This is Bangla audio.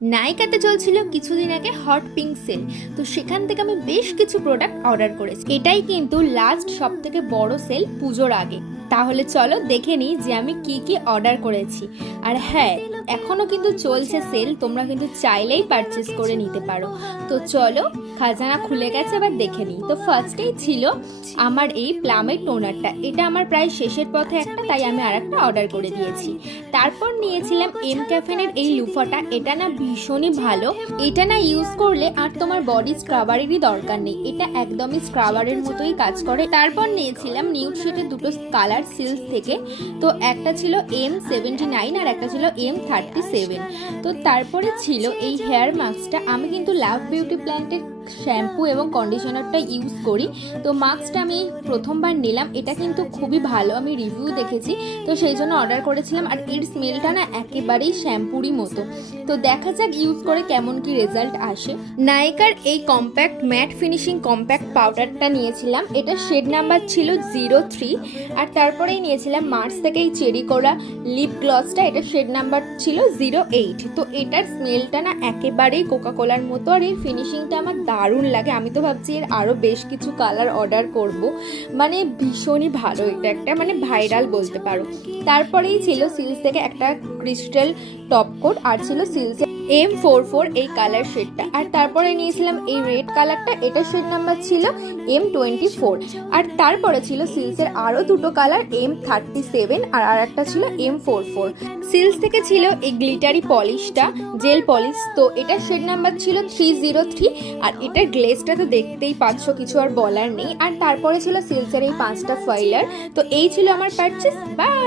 নাইকাতে চলছিল কিছুদিন আগে হট পিঙ্ক সেল। তো সেখান থেকে আমি বেশ কিছু প্রোডাক্ট অর্ডার করেছি। এটাই কিন্তু লাস্ট সব থেকে বড় সেল পুজোর আগে। তাহলে চলো দেখে নিই যে আমি কি কি অর্ডার করেছি। আর হ্যাঁ, এখনো কিন্তু চলছে সেল, তোমরা কিন্তু চাইলেই পারচেস করে নিতে পারো। তো চলো, খাজানা খুলে গেছে, এবার দেখে নিই। তো ফার্স্টেই ছিল আমার এই প্লামের টোনারটা। এটা আমার প্রায় শেষের পথে একটা, তাই আমি আরেকটা অর্ডার করে দিয়েছি। তারপর নিয়েছিলাম এম ক্যাফেনের এই লুফাটা। এটা না ভীষণই ভালো। এটা না ইউজ করলে আর তোমার বডি স্ক্রাবারেরই দরকার নেই, এটা একদমই স্ক্রাবারের মতোই কাজ করে। তারপর নিয়েছিলাম নিউড শেডের দুটো কালার সিল্ক থেকে। তো একটা ছিল M79 আর একটা ছিল M37। তো তারপরে ছিল এই হেয়ার মাস্কটা। আমি কিন্তু লাভ বিউটি প্ল্যান্টের শ্যাম্পু এবং কন্ডিশনারটা ইউজ করি। তো মাস্কটা আমি প্রথমবার নিলাম, এটা কিন্তু খুবই ভালো, আমি রিভিউ দেখেছি, তো সেই জন্য অর্ডার করেছিলাম। আর এর স্মেলটা না একেবারেই শ্যাম্পুরই মতো। তো দেখা যাক ইউজ করে কেমন কি রেজাল্ট আসে। নাইকার এই কম্প্যাক্ট ম্যাট ফিনিশিং কম্প্যাক্ট পাউডারটা নিয়েছিলাম, এটা শেড নাম্বার ছিল 03। আর তারপরেই নিয়েছিলাম মার্স থেকে এই চেরি কোলা লিপ গ্লসটা, এটা শেড নাম্বার ছিল 08। তো এটার স্মেলটা না একেবারেই কোকা কোলার মতো, আর এর ফিনিশিংটা আমার দারুণ লাগে। আমি তো ভাবছি এর আরও বেশ কিছু কালার অর্ডার করব, মানে ভীষণই ভালো, এটা একটা মানে ভাইরাল বলতে পারো। তারপরেই ছিল সিলস থেকে একটা ক্রিস্টাল টপ কোট, আর ছিল সিলস M44 এই কালার শেডটা। আর তারপরে নিয়েছিলাম এই রেড কালারটা, এটা শেড নাম্বার ছিল M24। আর তারপরে ছিল সিলসের আরও দুটো কালার M37 আর একটা ছিল M44। সিলস থেকে ছিল এই গ্লিটারি পলিশটা, জেল পলিশ, তো এটা শেড নাম্বার ছিল 303। আর এটার গ্লেজটা তো দেখতেই পাচ্ছ, কিছু আর বলার নেই। আর তারপরে ছিল সিলসের এই 5টা ফাইলার। তো এই ছিল আমার পারচেস। বাই।